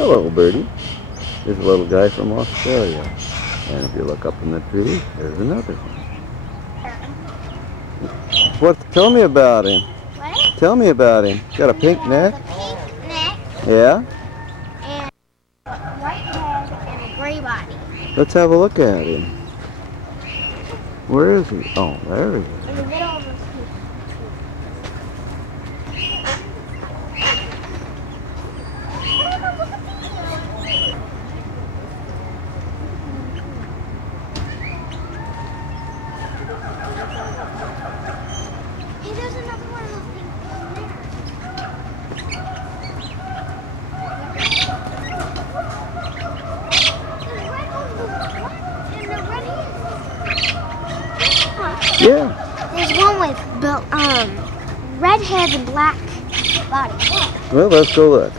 Hello, birdie. There's a little guy from Australia. And if you look up in the tree, there's another one. Tell me about him. What? Tell me about him. Got a pink neck? A pink neck. Yeah? And a white head and a gray body. Let's have a look at him. Where is he? Oh, there he is. In the middle of the tree. Hey, there's another one of those things there. Yeah. There's one with red head and black body. Well, let's go look.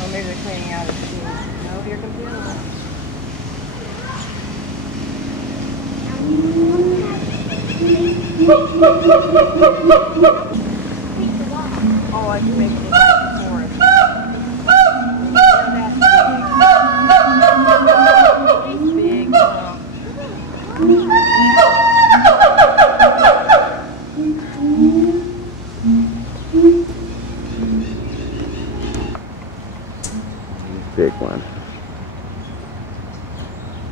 Oh, maybe they're cleaning out a machine. No, your computer. Oh, I can make it like the forest. Big. Big one.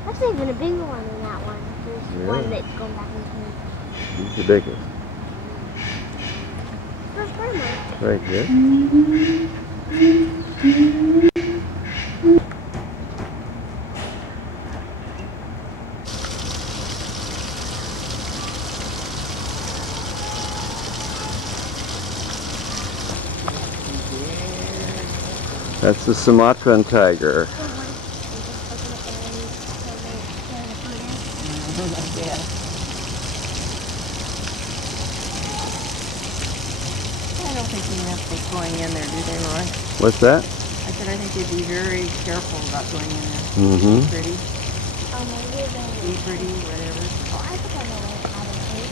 That's even a bigger one than that one. There's one that's going back into me. He's the biggest. Where's Grandma? Right here. That's the Sumatran tiger. I don't think you have to be going in there, do they, Roy? What's that? I said I think you'd be very careful about going in there. Mm-hmm. Be pretty. Maybe Be pretty, whatever. Oh, I think I know how to take.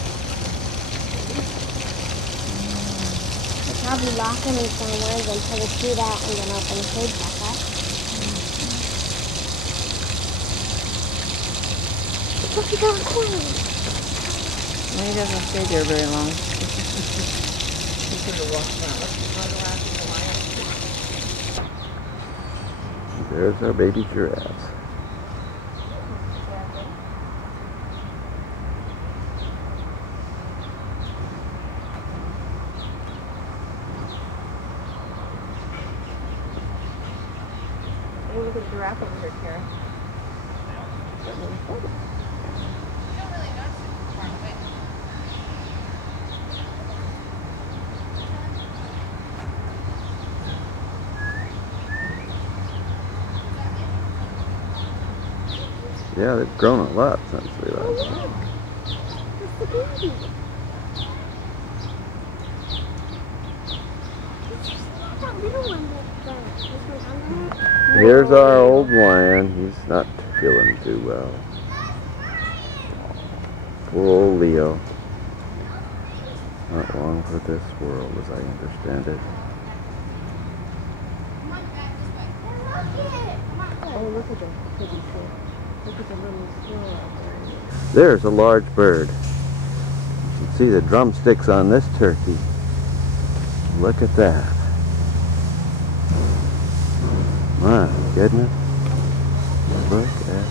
I'll probably lock them in somewhere, then pull the chute out, and then open the cage back up. Look, he got a corner. Well, he doesn't stay there very long. He sort of walks around. There's our baby giraffes. Hey, look at the giraffe over here, Karen. Yeah, they've grown a lot since we last. That's the baby. That little one that's Here's our old lion. He's not feeling too well. Poor old Leo. Not long for this world, as I understand it. Oh, look at the pretty tree. Look at the little squirrel out there. There's a large bird. You can see the drumsticks on this turkey. Look at that. My goodness. Look at that.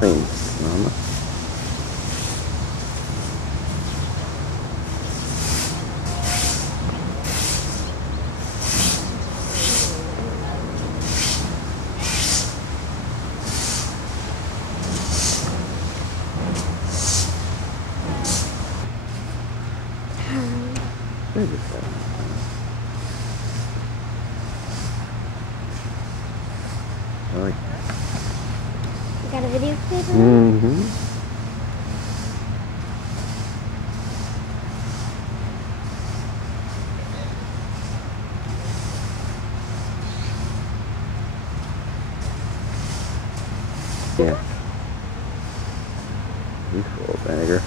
Thanks, Mama. Look at that. Oh, yeah. You got a video clip? Mm-hmm. Yeah. He's full of vinegar.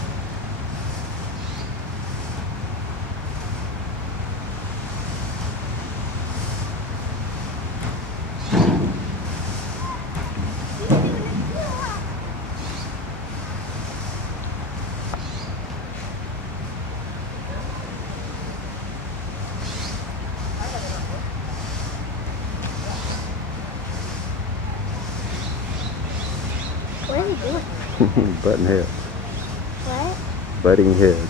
What is he doing? Butting heads. What? Butting heads.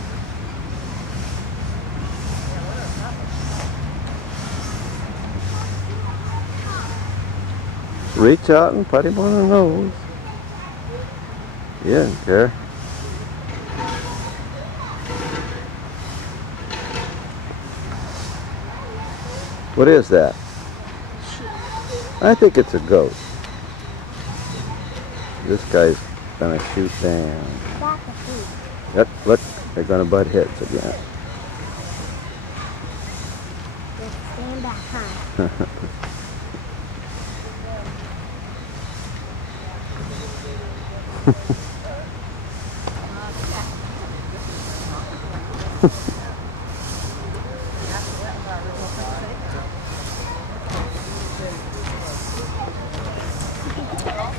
Reach out and pat him on the nose. Yeah, care. What is that? I think it's a goat. This guy's gonna shoot down. That's a sheep. Yep, look, they're gonna butt heads again. Just stand back, huh?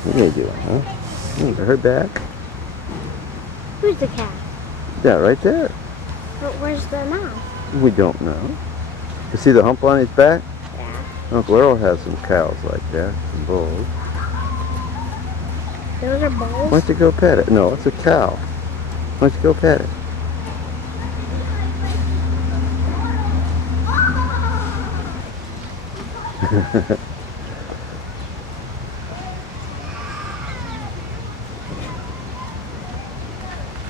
What are you doing, huh? Her back? Who's the cat? Yeah, right there. But where's the mom? We don't know. You see the hump on his back? Yeah. Uncle Earl has some cows like that, some bulls. Those are Why bulls? don't you go pet it? No, it's a cow. Why don't you go pet it?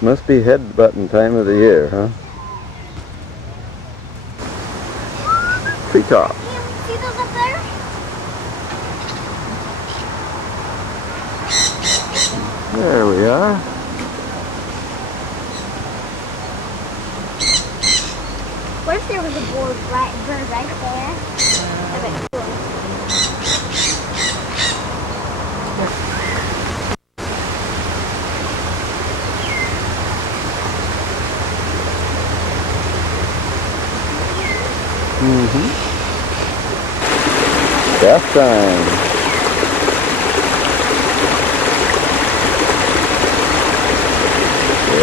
Must be headbutting time of the year, huh? Treetop. See those up there? There we are. What if there was a bird right there? I bet you would. Mm-hmm. Bath time.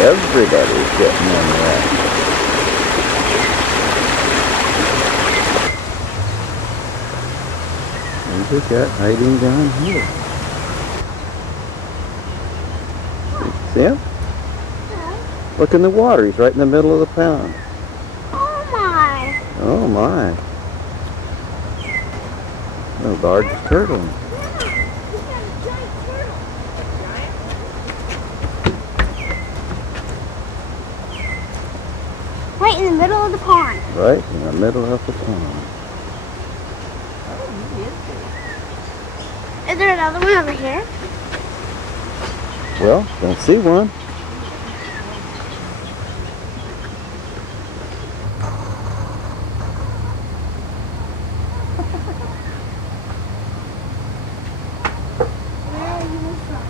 Everybody's getting in there. There's a cat hiding down here. See him? Look in the water. He's right in the middle of the pond. Oh my! Oh my. A large turtle. Yeah, he's got a giant turtle. Right in the middle of the pond. Right in the middle of the pond. Is there another one over here? Well, don't see one. Where are you from?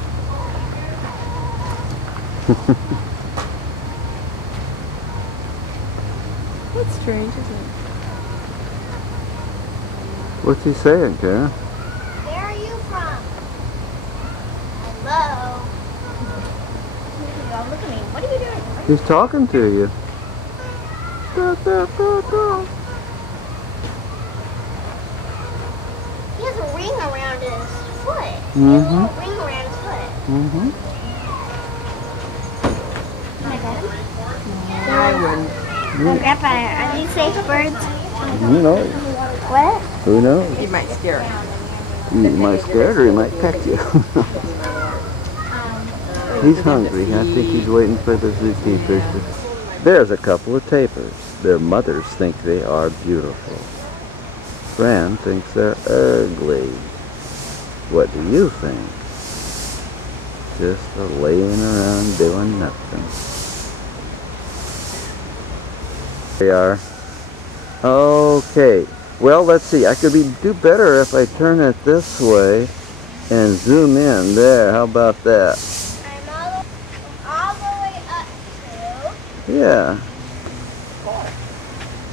That's strange, isn't it? What's he saying, Karen? Where are you from? Hello? Look at me. What are you doing? He's talking to you. Look. up there. Go. He has a ring around his foot. Mm-hmm. He has a little ring around his foot. Mm-hmm. Can I get him? I wouldn't. Grandpa, are these safe birds? Who knows? What? Who knows? You might scare him. He might scare it or he might peck you. He's hungry. I think he's waiting for the zookeepers. There's a couple of tapirs. Their mothers think they are beautiful. Fran thinks they're ugly. What do you think? Just laying around doing nothing. They are. Okay. Well, let's see. I could do better if I turn it this way and zoom in there. How about that? I'm all the way up to... Yeah. 4.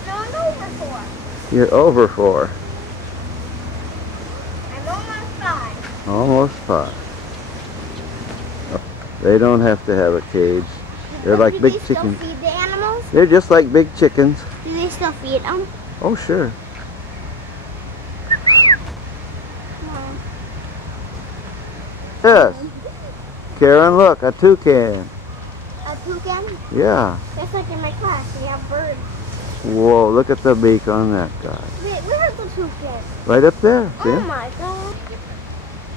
No, I'm over 4. You're over 4. I'm almost 5. Almost 5. They don't have to have a cage. They're like big chickens. Do they still feed the animals? They're just like big chickens. Do they still feed them? Oh, sure. Yes. Karen, look, a toucan. A toucan? Yeah. Just like in my class, we have birds. Whoa, look at the beak on that guy. Wait, where's the toucan? Right up there, see? Oh my god.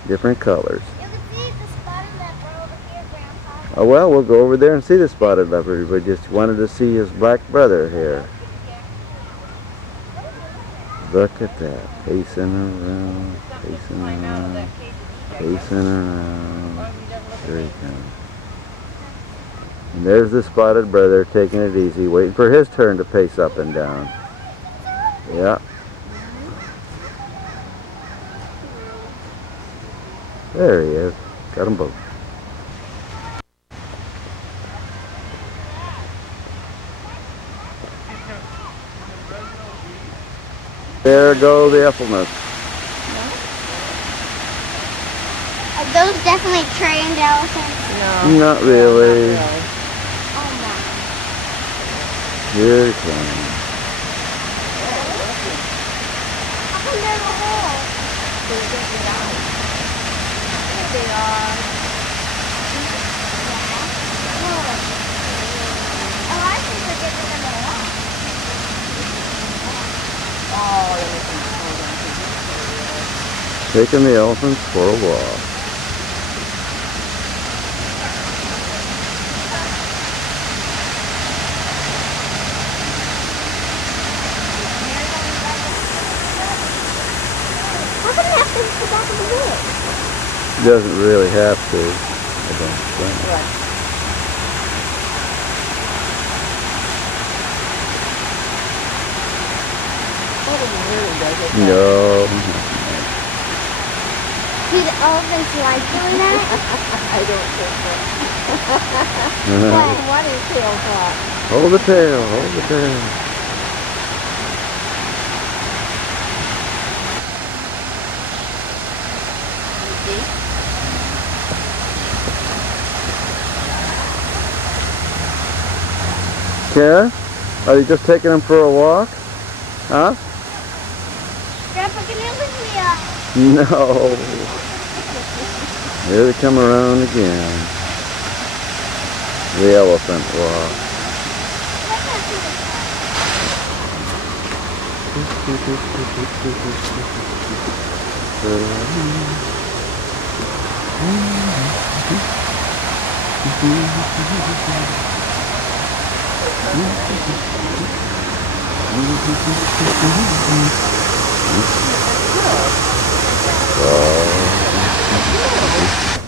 Different colors. You can see the spotted leopard over here, Grandpa. Oh, well, we'll go over there and see the spotted leopard. We just wanted to see his black brother here. Look at that, pacing around, pacing around, pacing around. There he comes. And there's the spotted brother taking it easy, waiting for his turn to pace up and down. Yeah. There he is. Got them both. There go the Effelnuts. Are those definitely trained elephants? No. Not really. Oh my. Here he comes. How come there's a hole? There they are. Oh, I think we're giving them a walk. Oh, Taking the elephants for a walk. How come they have to hit the back of the wheel? Doesn't really have to. I don't think. Right. Really does it. No. Do the elephants like doing that? I don't think so. What? What is tail talk? Hold the tail, hold the tail. Karen, are you just taking them for a walk? Huh? Grandpa, can you lift me up? No. Here they come around again. The elephant walk.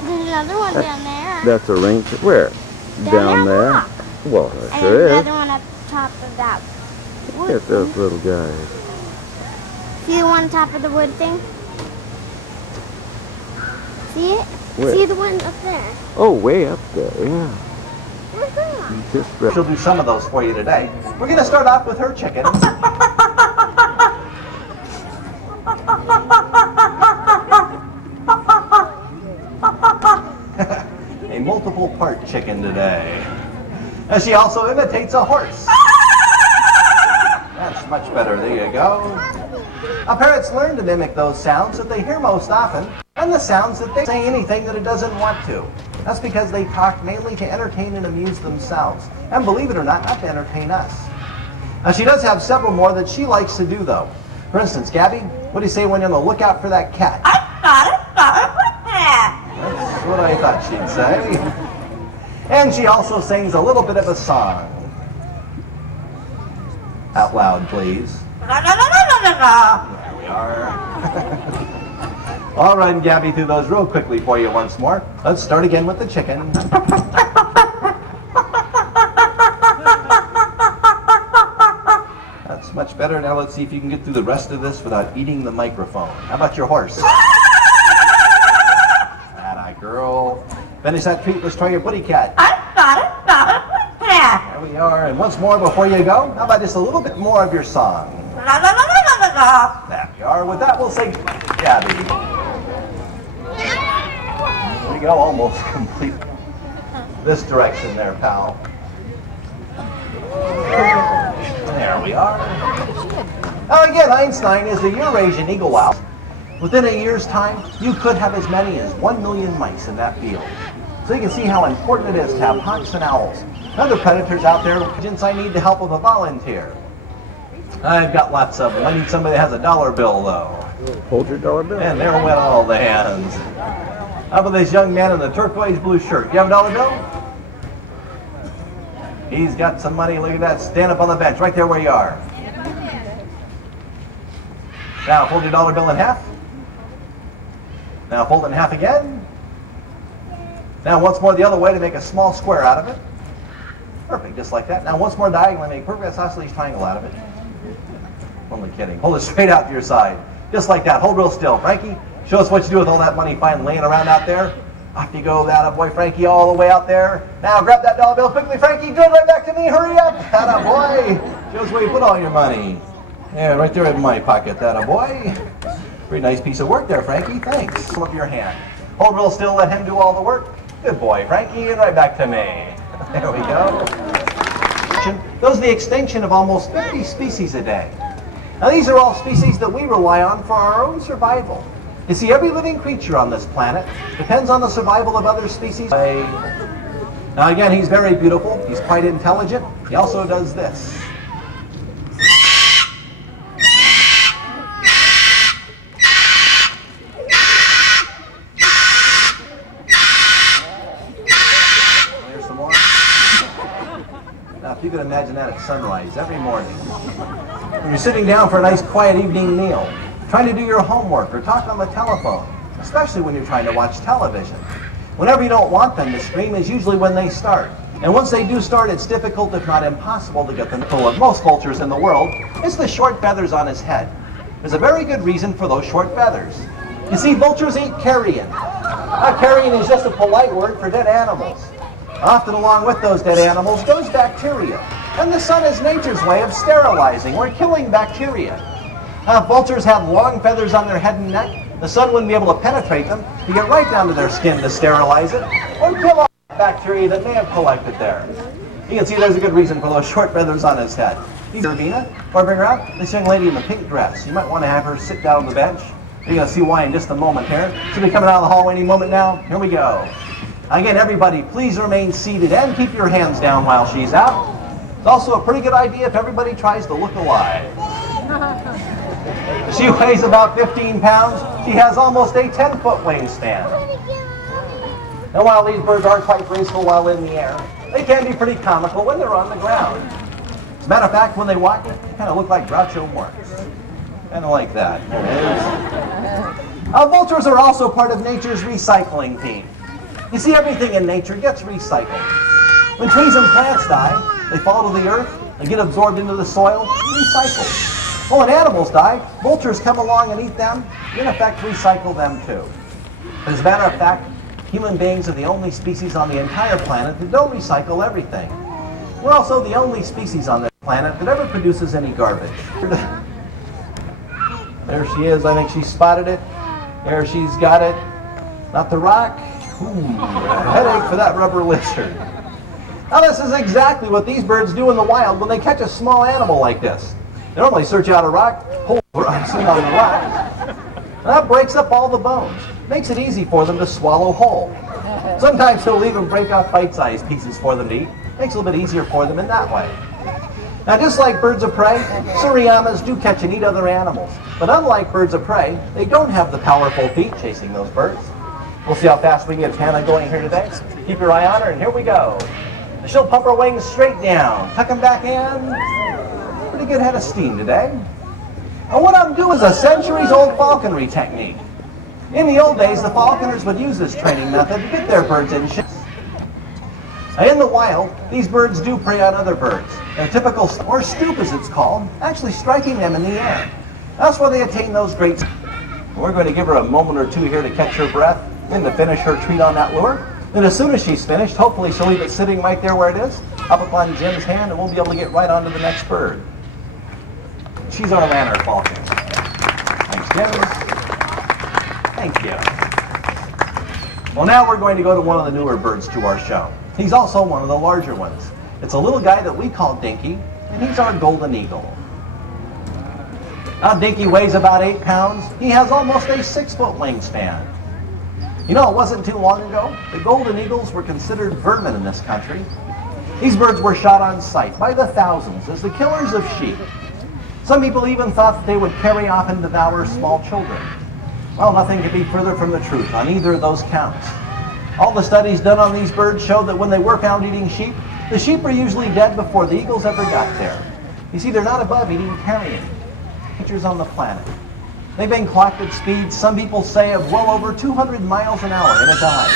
There's another one down there. That's a ring. Where? Down there? Rock. Well, there And sure there's is. another one up top of that wood Look at those thing. little guys. See the one on top of the wood thing? See it? Where? See the one up there? Oh, way up there, yeah. Where's that? Just right. She'll do some of those for you today. We're going to start off with her chickens. A multiple part chicken today. And she also imitates a horse. much better. There you go. Parrots learn to mimic those sounds that they hear most often and the sounds that they say anything that it doesn't want to. That's because they talk mainly to entertain and amuse themselves. And believe it or not to entertain us. Now, she does have several more that she likes to do, though. For instance, Gabby, what do you say when you're on the lookout for that cat? That's what I thought she'd say. And she also sings a little bit of a song. Out loud, please. There we are. I'll run Gabby through those real quickly for you once more. Let's start again with the chicken. That's much better. Now let's see if you can get through the rest of this without eating the microphone. How about your horse? Atta girl. Finish that treat. Let's try your booty cat. There we are. And once more before you go, how about just a little bit more of your song? There we are. With that, we'll say Gabby. There we go. Almost complete. This direction there, pal. There we are. Now again, Einstein is a Eurasian eagle owl. Within a year's time, you could have as many as 1 million mice in that field. So you can see how important it is to have hawks and owls. Other predators out there, since I need the help of a volunteer. I've got lots of them. I need somebody that has a dollar bill, though. Hold your dollar bill. And there went all the hands. How about this young man in the turquoise blue shirt? You have a dollar bill? He's got some money. Look at that. Stand up on the bench right there where you are. Now fold your dollar bill in half. Now fold it in half again. Now once more the other way to make a small square out of it. Perfect, just like that. Now once more diagonally, make perfect isosceles triangle out of it. Only kidding. Hold it straight out to your side. Just like that. Hold real still. Frankie, show us what you do with all that money fine laying around out there. Off you go, that boy Frankie, all the way out there. Now grab that dollar bill quickly, Frankie. Good, right back to me. Hurry up. That boy. Show us where you put all your money. Yeah, right there in my pocket. That boy. Pretty nice piece of work there, Frankie. Thanks. Hold up your hand. Hold real still. Let him do all the work. Good boy, Frankie. And right back to me. There we go. Goes the extinction of almost 50 species a day. Now these are all species that we rely on for our own survival. You see, every living creature on this planet depends on the survival of other species. Now again, he's very beautiful. He's quite intelligent. He also does this. There's some more. Now, if you could imagine that at sunrise every morning. When you're sitting down for a nice quiet evening meal, trying to do your homework or talk on the telephone, especially when you're trying to watch television. Whenever you don't want them to scream is usually when they start. And once they do start, it's difficult, if not impossible, to get them to pull it. Most vultures in the world, it's the short feathers on his head. There's a very good reason for those short feathers. You see, vultures eat carrion. Now, carrion is just a polite word for dead animals. Often along with those dead animals goes bacteria. And the sun is nature's way of sterilizing or killing bacteria. Vultures have long feathers on their head and neck. The sun wouldn't be able to penetrate them to get right down to their skin to sterilize it or kill off bacteria that may have collected there. You can see there's a good reason for those short feathers on his head. He's Ravina, or bring her out, this young lady in the pink dress. You might want to have her sit down on the bench. You're going to see why in just a moment here. She'll be coming out of the hallway any moment now. Here we go. Again, everybody, please remain seated and keep your hands down while she's out. It's also a pretty good idea if everybody tries to look alive. She weighs about 15 pounds. She has almost a 10-foot wingspan. And while these birds are quite graceful while in the air, they can be pretty comical when they're on the ground. As a matter of fact, when they walk, they kind of look like Groucho Marx. Kind of like that. Vultures are also part of nature's recycling team. You see, everything in nature gets recycled. When trees and plants die, they fall to the earth, they get absorbed into the soil, recycled. Well, when animals die, vultures come along and eat them, in effect recycle them too. As a matter of fact, human beings are the only species on the entire planet that don't recycle everything. We're also the only species on this planet that ever produces any garbage. There she is. I think she spotted it. There she's got it. Not the rock. Ooh, a headache for that rubber lizard. Now this is exactly what these birds do in the wild when they catch a small animal like this. They normally search out a rock, pull sit on the rock. That breaks up all the bones. Makes it easy for them to swallow whole. Sometimes he'll even break off bite-sized pieces for them to eat. Makes it a little bit easier for them in that way. Now, just like birds of prey, Suriyamas do catch and eat other animals. But unlike birds of prey, they don't have the powerful feet chasing those birds. We'll see how fast we can get Hannah going here today. Keep your eye on her, and here we go. She'll pump her wings straight down, tuck them back in. Pretty good head of steam today. And what I'm doing is a centuries-old falconry technique. In the old days, the falconers would use this training method to get their birds in shape. Now, in the wild, these birds do prey on other birds. Their typical, or stoop as it's called, actually striking them in the air. That's where they attain those great. We're going to give her a moment or two here to catch her breath, then to finish her treat on that lure. Then as soon as she's finished, hopefully she'll leave it sitting right there where it is, up upon Jim's hand, and we'll be able to get right on to the next bird. She's our lanner falcon. Thanks, Jim. Thank you. Well, now we're going to go to one of the newer birds to our show. He's also one of the larger ones. It's a little guy that we call Dinky, and he's our golden eagle. Now, Dinky weighs about 8 pounds. He has almost a 6-foot wingspan. You know, it wasn't too long ago, the golden eagles were considered vermin in this country. These birds were shot on sight by the thousands as the killers of sheep. Some people even thought that they would carry off and devour small children. Well, nothing could be further from the truth on either of those counts. All the studies done on these birds showed that when they were found eating sheep, the sheep were usually dead before the eagles ever got there. You see, they're not above eating carrion creatures on the planet. They've been clocked at speeds, some people say, of well over 200 miles an hour in a dive.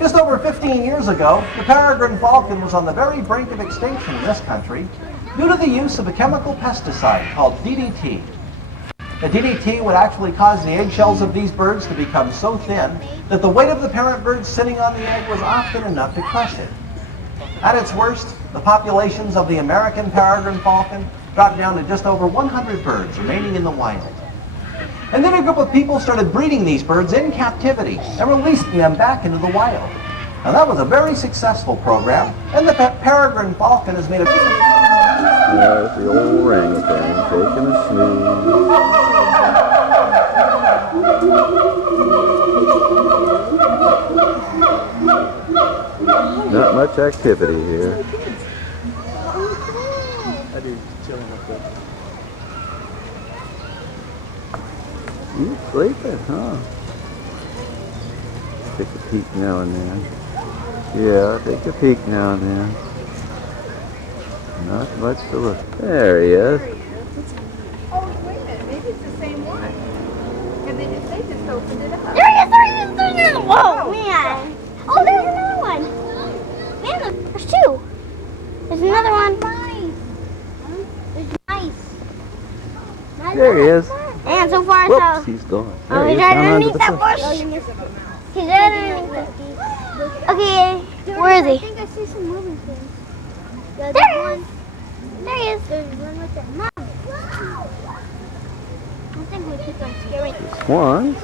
Just over 15 years ago, the peregrine falcon was on the very brink of extinction in this country due to the use of a chemical pesticide called DDT. The DDT would actually cause the eggshells of these birds to become so thin that the weight of the parent bird sitting on the egg was often enough to crush it. At its worst, the populations of the American peregrine falcon dropped down to just over 100 birds remaining in the wild. And then a group of people started breeding these birds in captivity and releasing them back into the wild. Now that was a very successful program, and the peregrine falcon has made a... There's the old orangutan taking a snooze. Not much activity here. You sleeping, huh? Take a peek now and then. Yeah, take a peek now and then. Not much to look. There he is. Oh, wait a minute. Maybe it's the same one. And they just opened it up. There he is, there he is. Whoa, man. Oh, there's another one. Man, there's 2. There's another one. There's mice. There he is. And so far, Whoops, so... he's gone. Oh, There he he's is, right down under underneath the that bush. bush. He's right underneath that. Okay, where is he? I think I see some moving things. There he is. There he is. There's one right there. Mom! I think we keep on scaring them. Swans.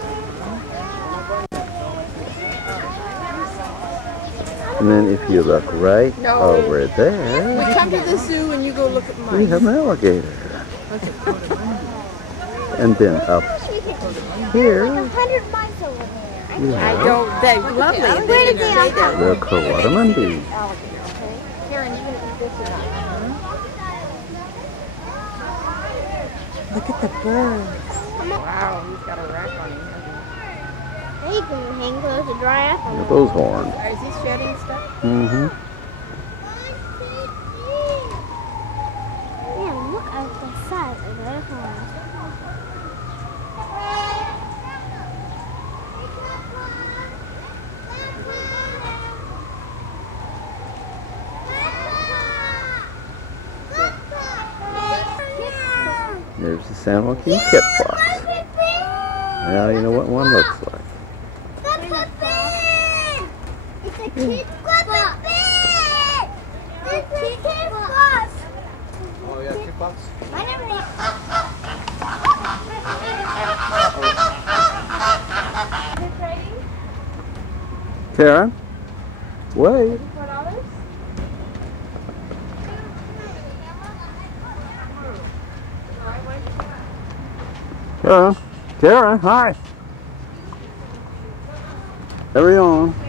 And then if you look right over We there, come to the zoo and you go look at we mine. have an alligator. And then up here, 100 mice over there. you I have don't. They're lovely. And they didn't stay there. the coatamundi. Karen, you're going to eat this or not? Look at the birds. Wow, he's got a rack on him. Now you can hang close to dry up. Look at those horns. Is he shedding stuff? Mm-hmm. Man, look at the size of those horns. There's the San Joaquin kit fox. Now you know what one looks like. It's a kid fox. It's a kid fox. Oh, yeah, kid fox? I never knew. Karen, wait. Karen, hi. Carry on.